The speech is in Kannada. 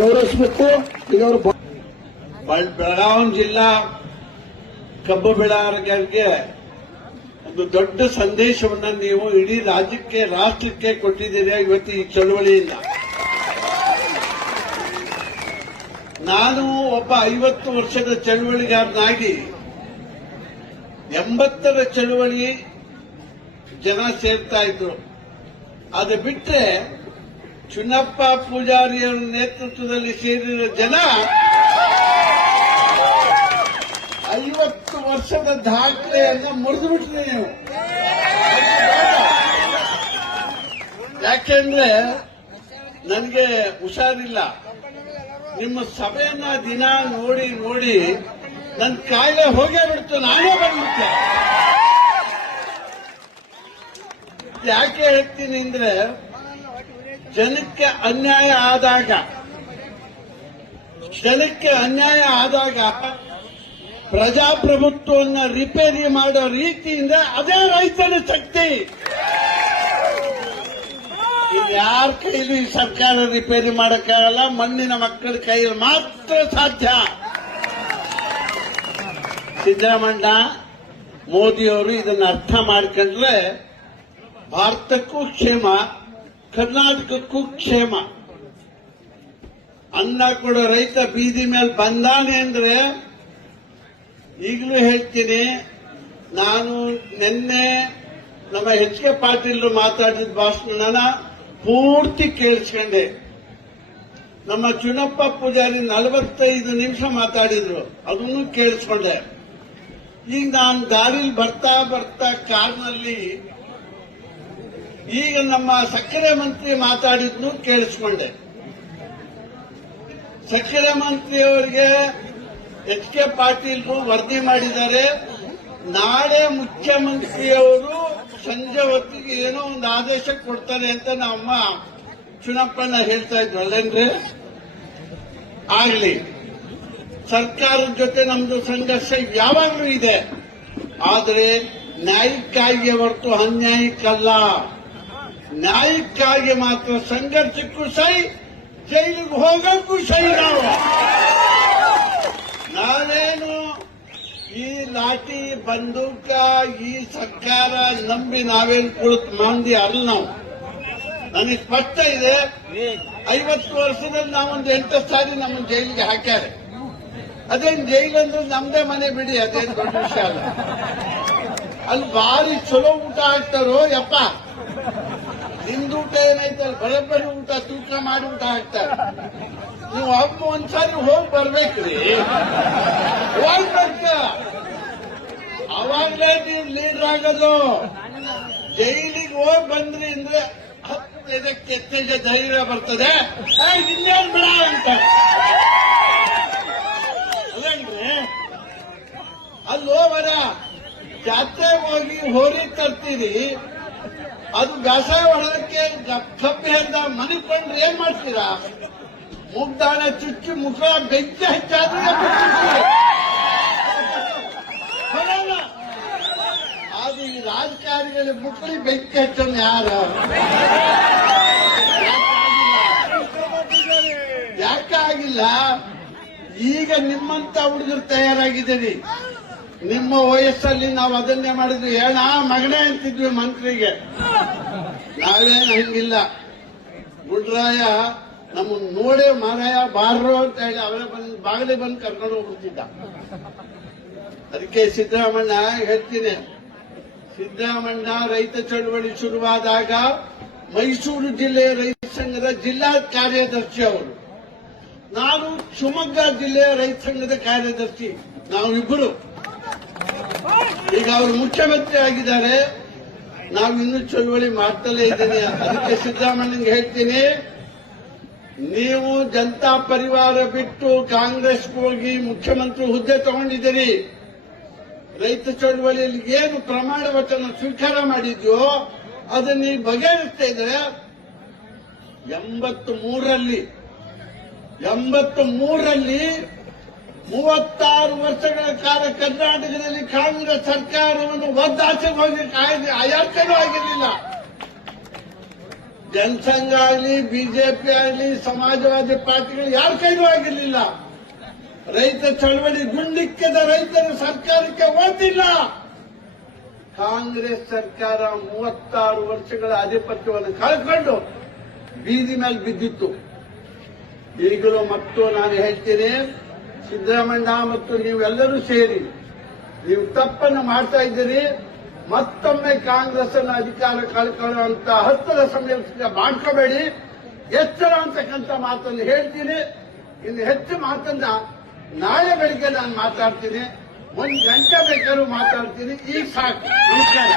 ಗೌರವಿಸಬೇಕು. ಈಗ ಅವರು ಬೆಳಗಾವಿ ಜಿಲ್ಲಾ ಕಬ್ಬು ಬೆಳೆಗಾರರಿಗೆ ಒಂದು ದೊಡ್ಡ ಸಂದೇಶವನ್ನ ನೀವು ಇಡೀ ರಾಜ್ಯಕ್ಕೆ, ರಾಷ್ಟ್ರಕ್ಕೆ ಕೊಟ್ಟಿದ್ದೀರಿ ಇವತ್ತು ಈ ಚಳವಳಿಯಿಂದ. ನಾನು ಒಬ್ಬ 50 ವರ್ಷದ ಚಳವಳಿಗಾರನಾಗಿ 80ರ ಚಳವಳಿ ಜನ ಸೇರ್ತಾ ಇದ್ರು. ಅದು ಬಿಟ್ಟರೆ ಚುನಪ್ಪ ಪೂಜಾರಿಯವರ ನೇತೃತ್ವದಲ್ಲಿ ಸೇರಿದ ಜನ 50 ವರ್ಷದ ದಾಖಲೆಯನ್ನು ಮುರಿದು ಬಿಟ್ಟಿದೆ ನೀವು. ಯಾಕೆಂದ್ರೆ ನನಗೆ ಹುಷಾರಿಲ್ಲ. ನಿಮ್ಮ ಸಭೆಯನ್ನ ದಿನ ನೋಡಿ ನೋಡಿ ನನ್ನ ಕಾಯಿಲೆ ಹೋಗೇ ಬಿಡ್ತು, ನಾನೇ ಬಂದ್ಬಿಟ್ಟೆ. ಯಾಕೆ ಹೇಳ್ತೀನಿ ಅಂದ್ರೆ, ಜನಕ್ಕೆ ಅನ್ಯಾಯ ಆದಾಗ ಪ್ರಜಾಪ್ರಭುತ್ವವನ್ನು ರಿಪೇರಿ ಮಾಡೋ ರೀತಿಯಿಂದ ಅದೇ ರೈತರ ಶಕ್ತಿ. ಯಾರ ಕೈಲಿ ಸರ್ಕಾರ ರಿಪೇರಿ ಮಾಡಕ್ಕಾಗಲ್ಲ, ಮಣ್ಣಿನ ಮಕ್ಕಳ ಕೈಯಲ್ಲಿ ಮಾತ್ರ ಸಾಧ್ಯ. ಸಿದ್ದರಾಮಣ್ಣ ಮೋದಿಯವರು ಇದನ್ನು ಅರ್ಥ ಮಾಡ್ಕೊಂಡ್ರೆ ಭಾರತಕ್ಕೂ ಕ್ಷೇಮ, ಕರ್ನಾಟಕಕ್ಕೂ ಕ್ಷೇಮ. ಅನ್ನ ಕೊಡೋ ರೈತ ಬೀದಿ ಮೇಲೆ ಬಂದಾನೆ ಅಂದ್ರೆ, ಈಗಲೂ ಹೇಳ್ತೀನಿ, ನಾನು ನಿನ್ನೆ ನಮ್ಮ ಎಚ್ ಕೆ ಪಾಟೀಲ್ ಮಾತಾಡಿದ ಭಾಷಣ ಪೂರ್ತಿ ಕೇಳಿಸ್ಕೊಂಡೆ. ನಮ್ಮ ಚುನಪ್ಪ ಪೂಜಾರಿ 45 ನಿಮಿಷ ಮಾತಾಡಿದ್ರು, ಅದನ್ನು ಕೇಳಿಸ್ಕೊಂಡೆ. ಈಗ ನಾನು ದಾರಿಲಿ ಬರ್ತಾ ಕಾರ್ನಲ್ಲಿ ಈಗ ನಮ್ಮ ಸಕ್ಕರೆ ಮಂತ್ರಿ ಮಾತಾಡಿದ್ನು ಕೇಳಿಸ್ಕೊಂಡೆ. ಸಕ್ಕರೆ ಮಂತ್ರಿಯವರಿಗೆ ಎಚ್ ಕೆ ಪಾಟೀಲ್ ವರದಿ ಮಾಡಿದ್ದಾರೆ. ನಾಳೆ ಮುಖ್ಯಮಂತ್ರಿಯವರು ಸಂಜೆ ಹೊತ್ತಿಗೆ ಏನೋ ಒಂದು ಆದೇಶ ಕೊಡ್ತಾರೆ ಅಂತ ನಮ್ಮ ಚುನಪ್ಪಣ್ಣ ಹೇಳ್ತಾ ಇದ್ರು, ಅಲ್ಲೇನ್ರಿ? ಆಗ್ಲಿ, ಸರ್ಕಾರದ ಜೊತೆ ನಮ್ದು ಸಂಘರ್ಷ ಯಾವಾಗಲೂ ಇದೆ. ಆದರೆ ನ್ಯಾಯಕ್ಕಾಗಿ ಹೊರತು ಅನ್ಯಾಯಕ್ಕಲ್ಲ. ನ್ಯಾಯಕ್ಕಾಗಿ ಮಾತ್ರ ಸಂಘರ್ಷಕ್ಕೂ ಸೈ, ಜೈಲಿಗೆ ಹೋಗಕ್ಕೂ ಸೈ. ನಾವೇನು ಈ ಲಾಠಿ ಬಂದೂಕ ಈ ಸರ್ಕಾರ ನಂಬಿ ನಾವೇನು ಕುಳಿತು ಮಂದಿ ಅಲ್ಲ ನಾವು. ನನಗೆ ಸ್ಪಷ್ಟ ಇದೆ, 50 ವರ್ಷದಲ್ಲಿ ನಾವೊಂದು 8 ಸಾರಿ ನಮ್ಮನ್ನು ಜೈಲಿಗೆ ಹಾಕ್ಯಾರೆ. ಅದೇನು ಜೈಲು ಅಂದ್ರೆ ನಮ್ದೇ ಮನೆ ಬಿಡಿ, ಅದೇನು ದೊಡ್ಡ ವಿಷಯ ಅಲ್ಲ. ಅಲ್ಲಿ ಭಾರಿ ಚಲೋ ಊಟ ಹಾಕ್ತಾರೋ ಯಪ್ಪ. ನಿಮ್ದು ಊಟ ಏನೈತಲ್ಲ, ಬರೋಬ್ಬರಿ ಊಟ ತೂಕ ಮಾಡಿ ಊಟ ಹಾಕ್ತಾರೆ. ನೀವು ಹಬ್ಬ ಒಂದ್ಸಾರಿ ಹೋಗಿ ಬರ್ಬೇಕ್ರಿ, ಹೋಗ್ಬೇಕ. ಅವಾಗಲೇ ನೀವು ಲೀಡರ್ ಆಗೋದು. ಜೈಲಿಗೆ ಹೋಗಿ ಬಂದ್ರಿ ಅಂದ್ರೆ 10 ಕೆತ್ತೇಜ ಧೈರ್ಯ ಬರ್ತದೆ, ಇನ್ನೇನ್ ಬಿಡ ಅಂತ. ಅಲ್ಲೇನ್ರಿ? ಅಲ್ಲೋವರ ಜಾತ್ರೆಗೆ ಹೋಗಿ ಹೋರಿ ತರ್ತೀರಿ, ಅದು ವ್ಯವಸಾಯ ಹೊಡೋದಕ್ಕೆ ಕಬ್ಬಿ ಹರಿದ ಮನಿಕೊಂಡ್ರೆ ಏನ್ ಮಾಡ್ತೀರಾ? ಮುಗ್ದಾಣ ಚುಚ್ಚಿ ಮುಖ ಬೆಂಕಿ ಹಚ್ಚಾದ್ರೆ ಅದು ಈ ರಾಜಕಾರಣಿಗಳ ಮುಖಳಿ ಬೆಂಕಿ ಹಚ್ಚೋನು ಯಾರು? ಯಾಕಾಗಿಲ್ಲ? ಈಗ ನಿಮ್ಮಂತ ಹುಡುಗರು ತಯಾರಾಗಿದ್ದೀರಿ. ನಿಮ್ಮ ವಯಸ್ಸಲ್ಲಿ ನಾವು ಅದನ್ನೇ ಮಾಡಿದ್ವಿ. ಏನ ಮಗನೇ ಅಂತಿದ್ವಿ ಮಂತ್ರಿಗೆ. ನಾವೇನು ಹಂಗಿಲ್ಲ. ಗುಡ್ರಾಯ ನಮ್ಮನ್ನು ನೋಡೇ ಮಾರಾಯ ಬಾರ್ರೋ ಅಂತ ಹೇಳಿ ಅವರೇ ಬಂದು ಬಾಗಲೇ ಬಂದು ಕರ್ಕೊಂಡು ಹೋಗ್ಬಿಡ್ತಿದ್ದ. ಅದಕ್ಕೆ ಸಿದ್ದರಾಮಣ್ಣ ಹೇಳ್ತೀನಿ, ಸಿದ್ದರಾಮಣ್ಣ ರೈತ ಚಳವಳಿ ಶುರುವಾದಾಗ ಮೈಸೂರು ಜಿಲ್ಲೆಯ ರೈತ ಸಂಘದ ಜಿಲ್ಲಾ ಕಾರ್ಯದರ್ಶಿ ಅವರು, ನಾನು ಶಿವಮೊಗ್ಗ ಜಿಲ್ಲೆಯ ರೈತ ಸಂಘದ ಕಾರ್ಯದರ್ಶಿ. ನಾವಿಬ್ಬರು ಈಗ ಅವರು ಮುಖ್ಯಮಂತ್ರಿ ಆಗಿದ್ದಾರೆ, ನಾವು ಇನ್ನೂ ಚಳವಳಿ ಮಾಡ್ತಲೇ ಇದ್ದೀನಿ. ಅದಕ್ಕೆ ಸಿದ್ದರಾಮಣ್ಣನಿಗೆ ಹೇಳ್ತೀನಿ, ನೀವು ಜನತಾ ಪರಿವಾರ ಬಿಟ್ಟು ಕಾಂಗ್ರೆಸ್ಗೆ ಹೋಗಿ ಮುಖ್ಯಮಂತ್ರಿ ಹುದ್ದೆ ತಗೊಂಡಿದ್ದೀರಿ. ರೈತ ಚಳವಳಿಯಲ್ಲಿ ಏನು ಪ್ರಮಾಣ ವಚನ ಸ್ವೀಕಾರ ಮಾಡಿದ್ಯೋ ಅದನ್ನ ನೀವು ಬಗೆಹರಿಸ್ತಾ ಇದ್ರೆ 83ರಲ್ಲಿ 36 ವರ್ಷಗಳ ಕಾಲ ಕರ್ನಾಟಕದಲ್ಲಿ ಕಾಂಗ್ರೆಸ್ ಸರ್ಕಾರವನ್ನು ಒದ್ದಾಚೆಗೆ ಹೋಗಿ ಆಯಾಚೆನೂ ಆಗಿರಲಿಲ್ಲ. ಜನಸಂಘ ಆಗಲಿ ಬಿಜೆಪಿ ಆಗಲಿ ಸಮಾಜವಾದಿ ಪಾರ್ಟಿಗಳು ಯಾರ ಕೈಲೂ ಆಗಿರಲಿಲ್ಲ. ರೈತ ಚಳವಳಿ ಗುಂಡಿಕ್ಕದ ರೈತರು ಸರ್ಕಾರಕ್ಕೆ ಓದಿಲ್ಲ. ಕಾಂಗ್ರೆಸ್ ಸರ್ಕಾರ 36 ವರ್ಷಗಳ ಆಧಿಪತ್ಯವನ್ನು ಕಳ್ಕೊಂಡು ಬೀದಿ ಮೇಲೆ ಬಿದ್ದಿತ್ತು. ಈಗಲೂ ಮತ್ತು ನಾನು ಹೇಳ್ತೀನಿ, ಸಿದ್ದರಾಮಯ್ಯ ಮತ್ತು ನೀವೆಲ್ಲರೂ ಸೇರಿ ನೀವು ತಪ್ಪನ್ನು ಮಾಡ್ತಾ ಇದ್ದೀರಿ. ಮತ್ತೊಮ್ಮೆ ಕಾಂಗ್ರೆಸ್ ಅನ್ನು ಅಧಿಕಾರ ಕಳ್ಕೊಳ್ಳುವಂತ ಹಸ್ತದ ಸಮಯ ಮಾಡ್ಕೋಬೇಡಿ, ಎಚ್ಚರ ಅಂತಕ್ಕಂಥ ಮಾತನ್ನು ಹೇಳ್ತೀನಿ. ಇನ್ನು ಹೆಚ್ಚು ಮಾತನ್ನ ನಾಳೆ ಬೆಳಿಗ್ಗೆ ನಾನು ಮಾತಾಡ್ತೀನಿ. 1 ಗಂಟೆ ಬೇಕಾದ್ರೂ ಮಾತಾಡ್ತೀನಿ. ಈಗ ಸಾಕು. ನಮಸ್ಕಾರ.